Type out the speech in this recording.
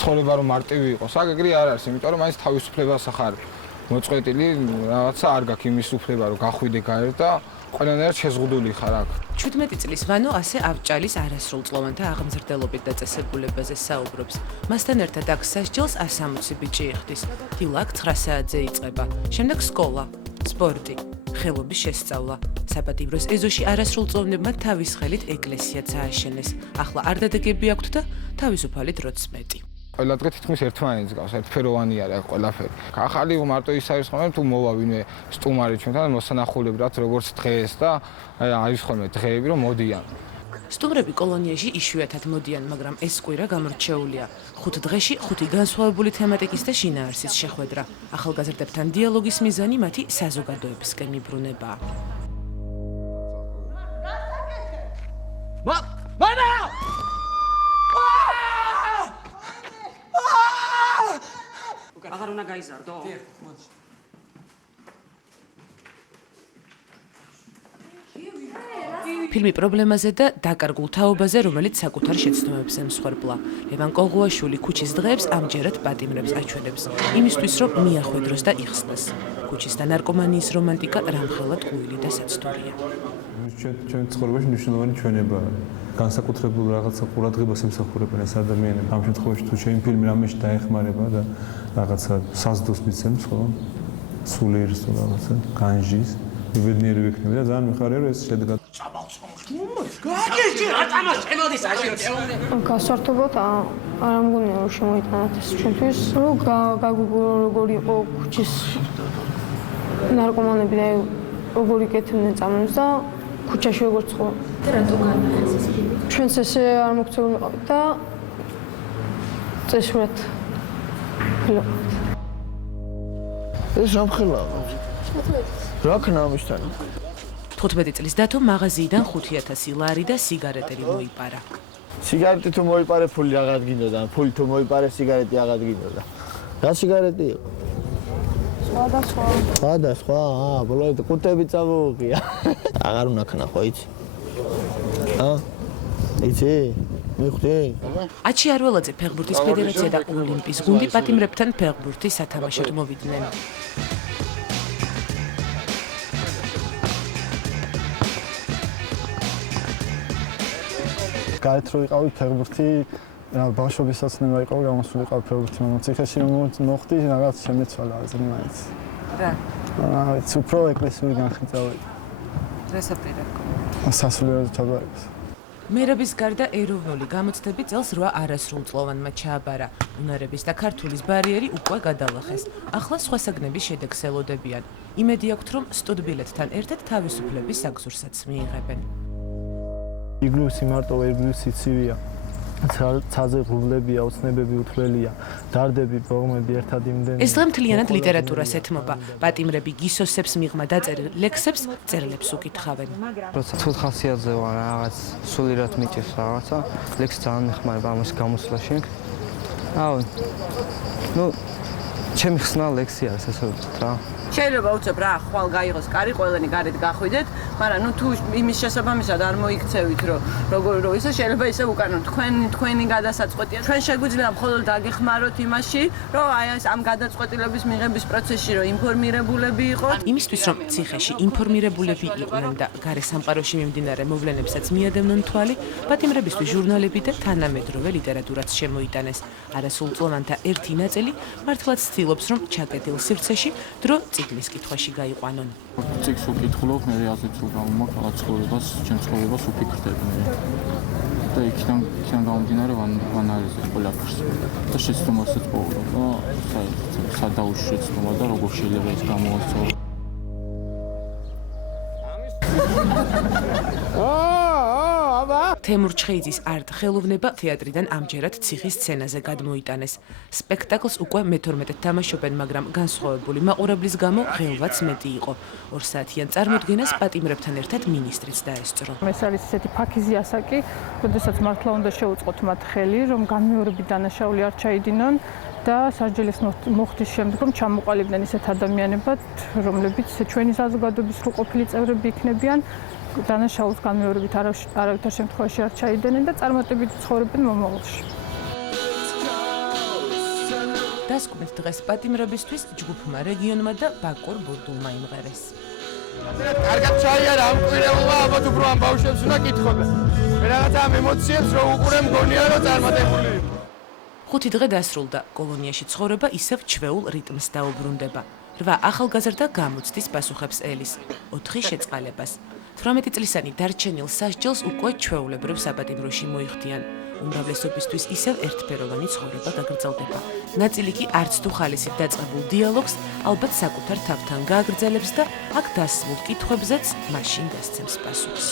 ცხოვრება რომ მარტივი იყოს. აქ ეგრე არ არის, იმიტომ რომ მაინც თავისუფლებას ახარ მოწყვეტილი, რაღაცა არ გაქვს იმის უფლება რომ გახვიდე გაერ და ყველანაირად შეზღუდული ხარ აქ. 17 წლის ვანო ასე ავჭალის არასრულწლოვანთა აღმზრდელობით დაწესებულებაზე საუბრობს. მასთან ერთად აქ სასჯელს 160 ბიჭი იხდის. დილა 9 საათზე იწყება. შემდეგ სკოლა, სპორტი, ხელობის შესწავლა. საპატიმროს ეზოში არასრულწლოვანებმა თავის ხელით ეკლესიაც ააშენეს. ახლა არ დადეგები აქვთ და თავისუფალი დროც მეტი. ყველა დღე თითქმის ერთმანეთს გავს, ერთფეროვანი არის ყველაფერი. ახალი მარტო ის არის ხოლმე თუ მოვა ვინმე სტუმარი ჩვენთან მოსანახულებლად როგორც დღეს და არის ხოლმე დღეები რომ მოდიან. სტუმრები კოლონიაში იშვიათად მოდიან, მაგრამ ეს კვირა გამორჩეულია. 5 დღეში 5 განსხვავებული თემატიკის და შინაარსის შეხვედრა. ახალგაზრდებთან დიალოგის მიზანი მათი საზოგადოებისკენ მიბრუნებაა. აღარ უნდა გაიზარდო? ფილმი პრობლემაზე და დაკარგულ თაობაზე, რომელიც საკუთარ შეცდომებს ემსხვერპლა. ლევან კოღუაშვილი ქუჩის დღეებს ამჯერად პატიმრებს აჩვენებს, იმისთვის რომ მიახვედროს და იხსნას. ქუჩის და ნარკომანიის რომანტიკა რამხელა ტყუილი და საცდურია. ჩვენ ცხოვრებაში მნიშვნელოვანი ჩვენებაა. განსაკუთრებულ რაღაცა ყურადღებას ემსახურებენ ეს ადამიანები. ამ შემთხვევაში თუ ჩემი ფილმი რამეში დაეხმარება და რაღაცა საზდოს მიცემს, ხო? სულიერს თუ რაღაცა განჯის, მიბედნიერი ვიქნები და ძალიან მიხარია რომ ეს შედგა. გასართობად არ მგონია რომ შემოიტანათ ეს ჩვენთვის, რომ გაგვიგო როგორ იყო ქუჩის ნარკომანები და როგორ იკეთებდნენ წამებს და ქუჩაში როგორ ცხოვრობდნენ. და რატო განახეს ეს ფილმი? ჩვენც ესე არ მოქცეულ ვიყავით და წესურად ვიყავით. ეს რამხელა? რა ქნა ამისთან? 15 წლის დათო მაღაზიიდან 5000 ლარი და სიგარეტები მოიპარა. სიგარეტი თუ მოიპარე, ფული რა გინდოდა? ფული თუ მოიპარე, სიგარეტი რა გინდოდა? რა სიგარეტი იყო? სხვადასხვა, ბოლომდე ყუთები წამოუღია. აღარ უნდა ქნა ხო იცი? იცი? მიხვდი? აჩი არველაძე ფეხბურთის ფედერაცია და ოლიმპის გუნდი პატიმრებთან ფეხბურთის სათამაშოდ მოვიდნენ. გარეთ რო ვიყავი ფეხბურთი, ბავშვობისაც ნება იყო გამოსულიყავ ფეხბურთი, მაგრამ ციხეში რომ მოხდი, რაღაც შემეცვალა აზრი მაინც. რა? ის უფრო ეკლესიური განხილავი. რასაპირა? სასულიერო ჩაბარებას. მერების გარდა ეროვნული გამოცდები წელს 8 არასრულწლოვანმა ჩააბარა. უნარების და ქართულის ბარიერი უკვე გადალახეს. ახლა სხვა საგნების შედეგს ელოდებიან. იმედი აქვთ, რომ სტუდბილეთთან ერთად თავისუფლების საგზურსაც მიიღებენ. იგლუსი მარტო იგლუსი ცივია. ცაზე ღრუბლებია, ოცნებები უთვლელია, დარდები, ბოღმები ერთად იმდენი. ეს დღე მთლიანად ლიტერატურას ეთმობა. პატიმრები გისოსებს მიღმა დაწერილ ლექსებს წერილებს უკითხავენ. როცა ცუდ ხასიათზე ვარ, რაღაც სულიერად მიჭირს რაღაცა, ლექსი ძალიან მეხმარება ამას გამოსვლაში. ჩემი ხსნა ლექსი არის ესე ვთქვით რა. შეიძლება უცებ რა, ხვალ გაიღოს კარი, ყველანი გარეთ გახვიდეთ, მაგრამ თუ იმის შესაბამისად არ მოიქცევით, რომ როგორი რო ისე შეიძლება ისე უკანონ თქვენი გადასაწყვეტია. ჩვენ შეგვიძლია მხოლოდ დაგეხმაროთ იმაში, რომ აი ეს ამ გადაწყვეტილების მიღების პროცესში რომ ინფორმირებულები იყოთ. იმისთვის რომ ციხეში ინფორმირებულები იყვნენ და გარე სამყაროში მიმდინარე მოვლენებსაც მიადევნონ თვალი, პატიმრებისთვის ჟურნალები და თანამედროვე ლიტერატურაც შემოიტანეს. არასრულწლოვანთა ერთი ნაწილი მართლაც ცდილობს რომ ჩაკეტილ სივრცეში დრო წიგნის კითხვაში გაიყვანონ. წიგნს უკითხულობ, მე აზრით რომ გამომაქვს რაღაც ცხოვრებას, ჩემ ცხოვრებას უფიქრდები მე. და იქიდან გამომდინარე ვანალიზებ ყველაფერს. და შეცდომასაც პოულობ და სადაუშ შეცდომა და როგორ შეიძლება ეს გამოვასწორო. თემურ ჩხეიძის არტ ხელოვნება თეატრიდან ამჯერად ციხის სცენაზე გადმოიტანეს. სპექტაკლს უკვე მე-12 თამაშობენ, მაგრამ განსხვავებული მაყურებლის გამო ღელვაც მეტი იყო. 2 საათიან წარმოდგენას პატიმრებთან ერთად მინისტრიც დაესწრო. ეს არის ესეთი ფაქიზი ასაკი, როდესაც მართლა უნდა შევუწყოთ მათ ხელი, რომ განმეორებით დანაშაული არ ჩაიდინონ და სასჯელის მოხდის შემდეგ რომ ჩამოყალიბდნენ ისეთ ადამიანებად, რომლებიც ჩვენი საზოგადოების სრულყოფილი წევრები იქნებიან. დანაშაულს განმეორებით არავითარ შემთხვევაში არ ჩაიდენენ და წარმატებით ცხოვრობენ მომავალში. დასკვნით დღეს პატიმრებისთვის ჯგუფმა რეგიონმა და ბაკურ ბურდულმა იმღერეს. კარგად ჩაიარა ამ კვირეულმა, ალბათ უფრო ამ ბავშვებს უნდა კითხოდა. მე რაღაცა ამ ემოციებს რო უყურე მგონია რომ წარმატებული. 5 დღე დასრულდა, კოლონიაში ცხოვრება ისევ ჩვეულ რიტმს დაუბრუნდება. 8 ახალგაზრდა გამოცდის პასუხებს ელის, 4 შეწყალებას. 18 წლისანი დარჩენილ სასჯელს უკვე ჩვეულებრივ საპატიმროში მოიხდიან. უმრავლესობისთვის ისევ ერთფეროვანი ცხოვრება გაგრძელდება. ნაწილი კი არც თუ ხალისით დაწყებულ დიალოგს ალბათ საკუთარ თავთან გააგრძელებს და აქ დასმულ კითხვებზეც მაშინ დასცემს პასუხს.